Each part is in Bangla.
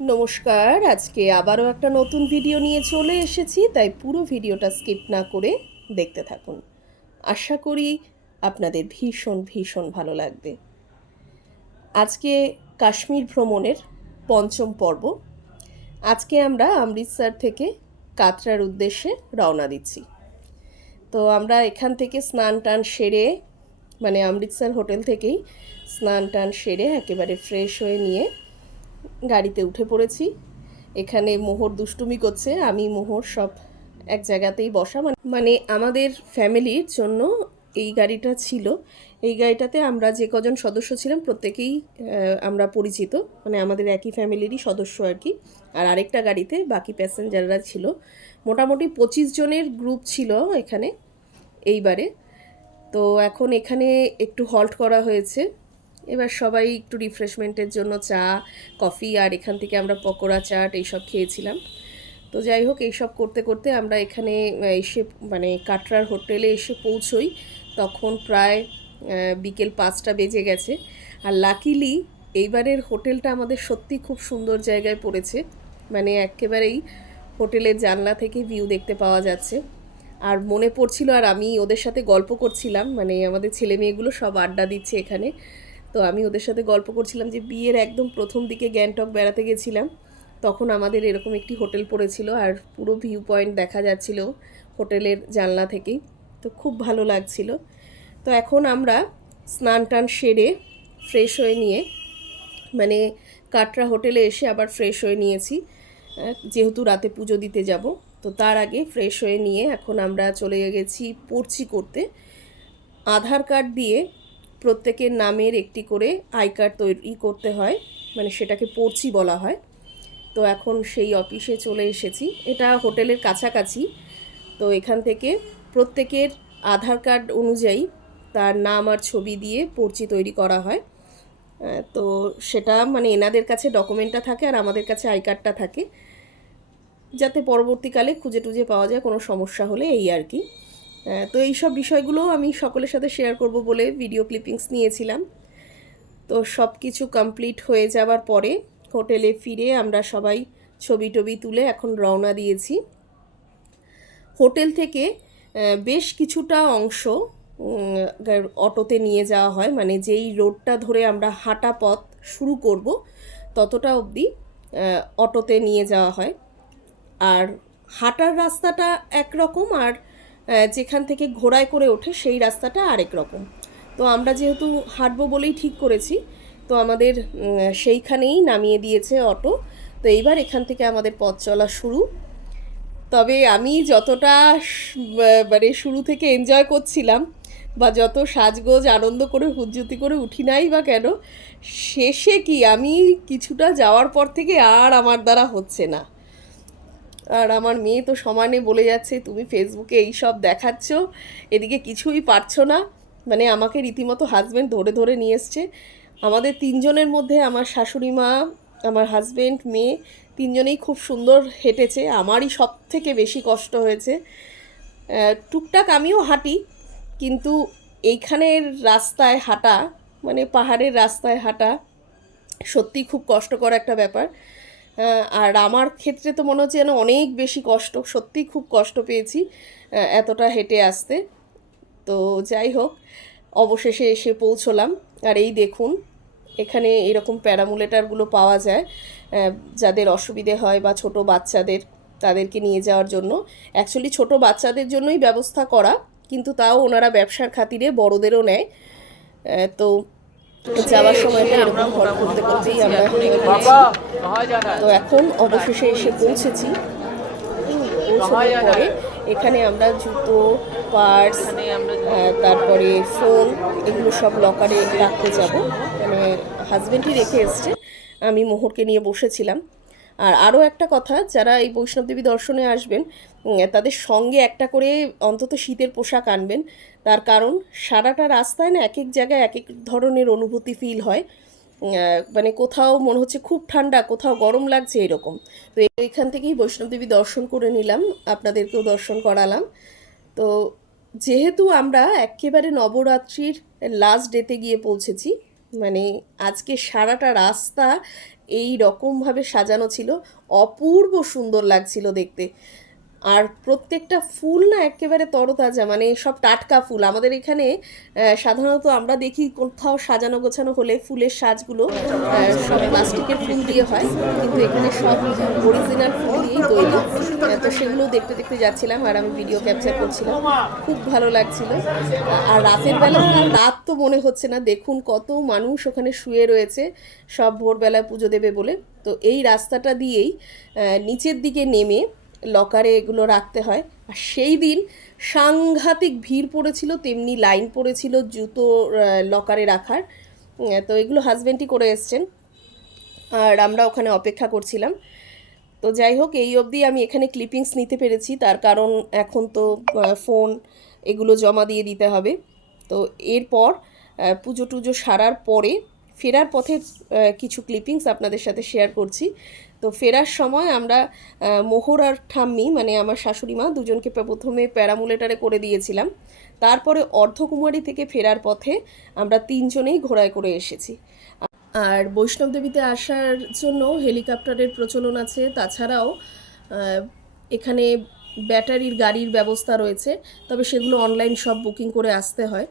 নমস্কার, আজকে আবারও একটা নতুন ভিডিও নিয়ে চলে এসেছি, তাই পুরো ভিডিওটা স্কিপ না করে দেখতে থাকুন। আশা করি আপনাদের ভীষণ ভীষণ ভালো লাগবে। আজকে কাশ্মীর ভ্রমণের পঞ্চম পর্ব। আজকে আমরা অমৃতসর থেকে কাতরার উদ্দেশ্যে রওনা দিচ্ছি। তো আমরা এখান থেকে স্নান টান সেরে মানে অমৃতসর হোটেল থেকেই স্নান টান সেরে একেবারে ফ্রেশ হয়ে নিয়ে গাড়িতে উঠে পড়েছি। এখানে মোহর দুষ্টুমি করছে। আমি মোহর সব এক জায়গাতেই বসা। মানে- মানে আমাদের ফ্যামিলির জন্য এই গাড়িটা ছিল। এই গাড়িটাতে আমরা যে কজন সদস্য ছিলাম, প্রত্যেকেই আমরা পরিচিত। মানে আমাদের একই ফ্যামিলিরই সদস্য আর কি। আর আরেকটা গাড়িতে বাকি প্যাসেঞ্জাররা ছিল। মোটামুটি পঁচিশ জনের গ্রুপ ছিল এখানে, এইবারে। তো এখন এখানে একটু হল্ট করা হয়েছে। এবার সবাই একটু রিফ্রেশমেন্টের জন্য চা কফি আর এখান থেকে আমরা পকোড়া, চাট এইসব খেয়েছিলাম। তো যাই হোক, এইসব করতে করতে আমরা এখানে এসে মানে কাটরার হোটেলে এসে পৌঁছই। তখন প্রায় বিকেল পাঁচটা বেজে গেছে। আর লাকিলি এইবারের হোটেলটা আমাদের সত্যি খুব সুন্দর জায়গায় পড়েছে। মানে একেবারেই হোটেলের জানলা থেকে ভিউ দেখতে পাওয়া যাচ্ছে। আর মনে পড়ছিল আর আমি ওদের সাথে গল্প করছিলাম। মানে আমাদের ছেলে মেয়েগুলো সব আড্ডা দিচ্ছে এখানে। তো আমি ওদের সাথে গল্প করছিলাম যে বিয়ের একদম প্রথম দিকে গ্যাংটক বেড়াতে গেছিলাম। তখন আমাদের এরকম একটি হোটেল পড়েছিল আর পুরো ভিউ পয়েন্ট দেখা যাচ্ছিল হোটেলের জানলা থেকেই। তো খুব ভালো লাগছিল। তো এখন আমরা স্নান টান সেরে ফ্রেশ হয়ে নিয়ে মানে কাটরা হোটেলে এসে আবার ফ্রেশ হয়ে নিয়েছি। যেহেতু রাতে পুজো দিতে যাব, তো তার আগে ফ্রেশ হয়ে নিয়ে এখন আমরা চলে গেছি পড়ছি করতে। আধার কার্ড দিয়ে প্রত্যেকের নামের একটি করে আই কার্ড তৈরি করতে হয় মানে সেটাকে পড়চি বলা হয়। তো এখন সেই অফিসে চলে এসেছি। এটা হোটেলের কাছাকাছি। তো এখান থেকে প্রত্যেকের আধার কার্ড অনুযায়ী তার নাম আর ছবি দিয়ে পড়চি তৈরি করা হয়। তো সেটা মানে এনাদের কাছে ডকুমেন্টটা থাকে আর আমাদের কাছে আই কার্ডটা থাকে। যাতে পরবর্তীকালে খুঁজে টুজে পাওয়া যায়, কোনো সমস্যা হলে এই আর কি। তো এই সব বিষয়গুলো আমি সকলের সাথে শেয়ার করব বলে ভিডিও ক্লিপিংস নিয়েছিলাম। তো সব কিছু কমপ্লিট হয়ে যাওয়ার পরে হোটেলে ফিরে আমরা সবাই ছবি টবি তুলে এখন রওনা দিয়েছি। হোটেল থেকে বেশ কিছুটা অংশ অটোতে নিয়ে যাওয়া হয়। মানে যেই রোডটা ধরে আমরা হাঁটা পথ শুরু করব, ততটা অবধি অটোতে নিয়ে যাওয়া হয়। আর হাঁটার রাস্তাটা একরকম, আর যেখান থেকে ঘোড়ায় করে ওঠে সেই রাস্তাটা আরেক রকম। তো আমরা যেহেতু হাঁটবো বলেই ঠিক করেছি, তো আমাদের সেইখানেই নামিয়ে দিয়েছে অটো। তো এইবার এখান থেকে আমাদের পথ চলা শুরু। তবে আমি যতটা মানে শুরু থেকে এনজয় করছিলাম বা যত সাজগোজ, আনন্দ করে, হুজ্জুতি করে উঠি নাই বা কেন, শেষে কি আমি কিছুটা যাওয়ার পর থেকে আর আমার দ্বারা হচ্ছে না। আর আমার মেয়ে তো সমানে বলে যাচ্ছে, তুমি ফেসবুকে এই সব দেখাচ্ছ, এদিকে কিছুই পারছ না। মানে আমাকে রীতিমতো হাজব্যান্ড ধরে ধরে নিয়ে এসছে। আমাদের তিনজনের মধ্যে আমার শাশুড়ি মা, আমার হাজব্যান্ড মেয়ে, তিনজনেই খুব সুন্দর হেঁটেছে। আমারই সব থেকে বেশি কষ্ট হয়েছে। টুকটাক আমিও হাঁটি, কিন্তু এইখানের রাস্তায় হাঁটা মানে পাহাড়ের রাস্তায় হাঁটা সত্যি খুব কষ্টকর একটা ব্যাপার। আর আমার ক্ষেত্রে তো মনে হচ্ছে যেন অনেক বেশি কষ্ট, সত্যি খুব কষ্ট পেয়েছি এতটা হেঁটে আসতে। তো যাই হোক, অবশেষে এসে পৌঁছলাম। আর এই দেখুন, এখানে এরকম প্যারামুলেটারগুলো পাওয়া যায় যাদের অসুবিধে হয় বা ছোট বাচ্চাদের, তাদেরকে নিয়ে যাওয়ার জন্য। অ্যাকচুয়ালি ছোট বাচ্চাদের জন্যই ব্যবস্থা করা, কিন্তু তাও ওনারা ব্যবসার খাতিরে বড়দেরও নেয়। তো যাওয়ার সময়টা এরকম করতে করতেই আমরা তো এখন অবশেষে এসে পৌঁছেছি। পৌঁছানোর পরে এখানে আমরা জুতো পার্স তারপরে ফোন এগুলো সব লকারে রাখতে যাব। মানে হাজবেন্ডই রেখে এসছে। আমি মোহরকে নিয়ে বসেছিলাম। আর আরও একটা কথা যারা এই বৈষ্ণবদেবী দর্শনে আসবেন তাদের সঙ্গে একটা করে অন্তত শীতের পোশাক আনবেন। তার কারণ সারাটা রাস্তায় না এক এক জায়গায় এক এক ধরনের অনুভূতি ফিল হয়। মানে কোথাও মনে হচ্ছে খুব ঠান্ডা, কোথাও গরম লাগছে এরকম। তো এখান থেকেই বৈষ্ণবদেবী দর্শন করে নিলাম, আপনাদেরকেও দর্শন করালাম। তো যেহেতু আমরা একেবারে নবরাত্রির লাস্ট ডেতে গিয়ে পৌঁছেছি মানে আজকে সারাটা রাস্তা এই রকমভাবে সাজানো ছিল, অপূর্ব সুন্দর লাগছিল দেখতে। আর প্রত্যেকটা ফুল না একেবারে তরতাজা মানে সব টাটকা ফুল। আমাদের এখানে সাধারণত আমরা দেখি কোথাও সাজানো গোছানো হলে ফুলের সাজগুলো সব প্লাস্টিকের ফুল দিয়ে হয়, কিন্তু এখানে সব অরিজিনাল ফুল দিয়েই তৈরি। তো সেগুলো দেখতে দেখতে যাচ্ছিলাম আর আমি ভিডিও ক্যাপচার করছিলাম। খুব ভালো লাগছিল। আর রাতের বেলা, রাত তো মনে হচ্ছে না, দেখুন কত মানুষ ওখানে শুয়ে রয়েছে, সব ভোরবেলায় পুজো দেবে বলে। তো এই রাস্তাটা দিয়েই নিচের দিকে নেমে লকারে এগুলো রাখতে হয়। আর সেই দিন সাংঘাতিক ভিড় পড়েছিল, তেমনি লাইন পড়েছিল জুতো লকারে রাখার। তো এগুলো হাজব্যান্ডই করে এসছেন। আর আমরা ওখানে অপেক্ষা করছিলাম। তো যাই হোক, এই অবধি আমি এখানে ক্লিপিংস নিতে পেরেছি। তার কারণ এখন তো ফোন এগুলো জমা দিয়ে দিতে হবে। তো এরপর পুজো টুজো সারার পরে ফেরার পথে কিছু ক্লিপিংস আপনাদের সাথে শেয়ার করছি। তো ফেরার সময় আমরা মোহর আর ঠাম্মি মানে আমার শাশুড়ি মা, দুজনকে প্রথমে প্যারামুলেটারে করে দিয়েছিলাম। তারপরে অর্ধকুমারী থেকে ফেরার পথে আমরা তিনজনেই ঘোড়ায় করে এসেছি। আর বৈষ্ণব দেবীতে আসার জন্য হেলিকপ্টারের প্রচলন আছে। তাছাড়াও এখানে ব্যাটারির গাড়ির ব্যবস্থা রয়েছে। তবে সেগুলো অনলাইন সব বুকিং করে আসতে হয়।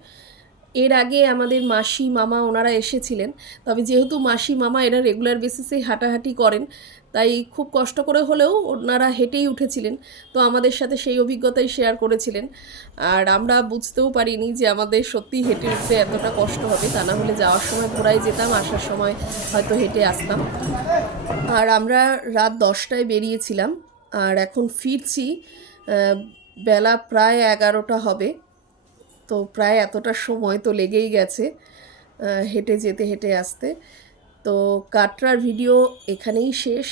এর আগে আমাদের মাসি, মামা ওনারা এসেছিলেন। তবে যেহেতু মাসি, মামা এরা রেগুলার বেসিসে হাঁটাহাঁটি করেন, তাই খুব কষ্ট করে হলেও ওনারা হেঁটেই উঠেছিলেন। তো আমাদের সাথে সেই অভিজ্ঞতাই শেয়ার করেছিলেন। আর আমরা বুঝতেও পারিনি যে আমাদের সত্যি হেঁটে উঠতে এতটা কষ্ট হবে। তা না হলে যাওয়ার সময় ঘোড়ায় যেতাম, আসার সময় হয়তো হেঁটে আসতাম। আর আমরা রাত দশটায় বেরিয়েছিলাম। আর এখন ফিরছি বেলা প্রায় এগারোটা হবে। তো প্রায় এতটা সময় তো লেগেই গেছে হেঁটে যেতে, হেঁটে আসতে। তো কাটরার ভিডিও এখানেই শেষ।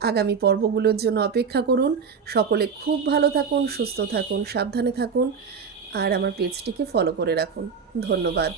আগামী পর্বগুলোর জন্য অপেক্ষা করুন। সকলে খুব ভালো থাকুন, সুস্থ থাকুন, সাবধানে থাকুন, আর আমার পেজটিকে ফলো করে রাখুন। ধন্যবাদ।